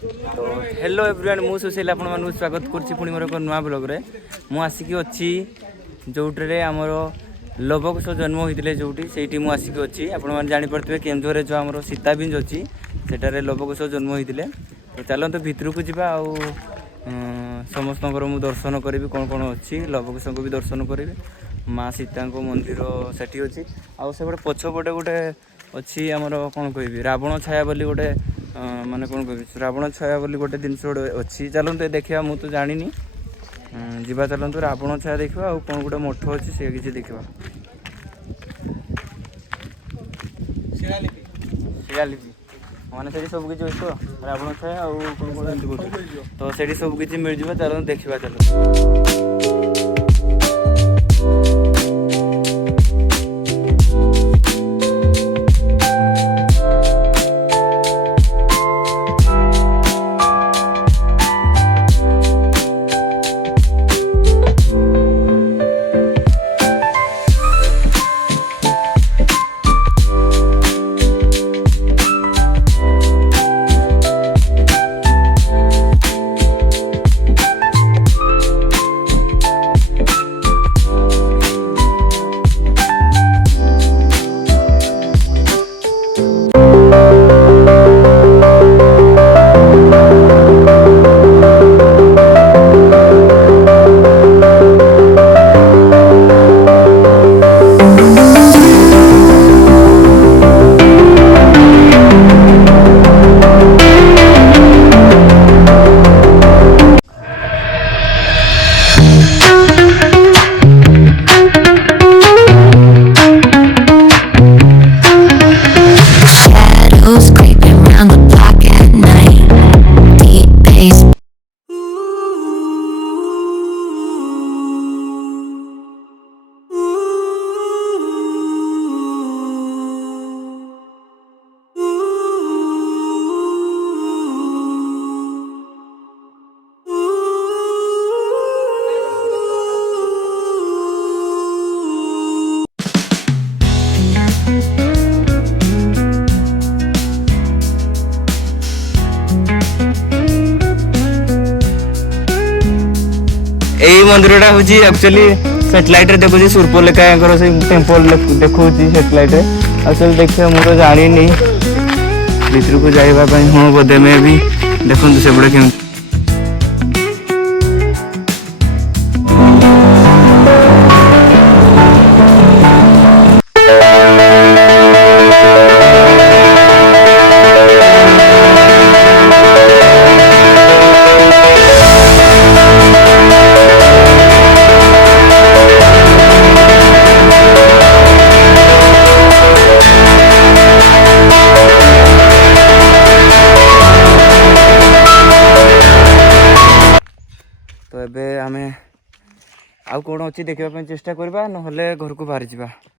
तो hello everyone मु सुशील आपण मानू स्वागत करछि पुणी मोर एक नुआ ब्लॉग रे मु आसिक अछि जोउटरे हमर लवकुश जन्म होइतिले जोउटी सेठी मु आसिक अछि आपण मान जानि परतबे केमझोर रे जो हमर सीताबिंज अछि सेटारे लवकुश जन्म होइतिले। तो चलंतु भितर को जिबा आ समस्तଙ୍କର मु दर्शन करिवि कोन कोन अछि लवकुश को भी दर्शन करिवि माँ सीता को मंदिर सेठी अछि आ से गोटे पछ पटे गोटे अच्छी आमर कौन कह रावण छाया बोली गोटे माने कौन कह रावण छाया बोली गोटे जिनस गोटे अच्छी चलते देखा मुझे तो जानी जीवा चलतु रावण छाया देखा आ कौन गोटे मठ अच्छी से किसी देखा शिलालिपि माने से सब किसी अच्छे रावण छाया आ कौन कौन तो से सब किसी मिल जाए चलो देखा चलो। यही मंदिरटा हूँ एक्चुअली सैटेलाइट देखुची सुर्पलेखा से टेम्पल देखा सैटेलाइट एक्चुअली देखिए मुझे जानी भर को जावाई हाँ बोधे में भी देखो से पड़े केम तो एबे आमे आउ कौन अच्छी देखा चेष्टा करवा ना घर को बाहरी जा।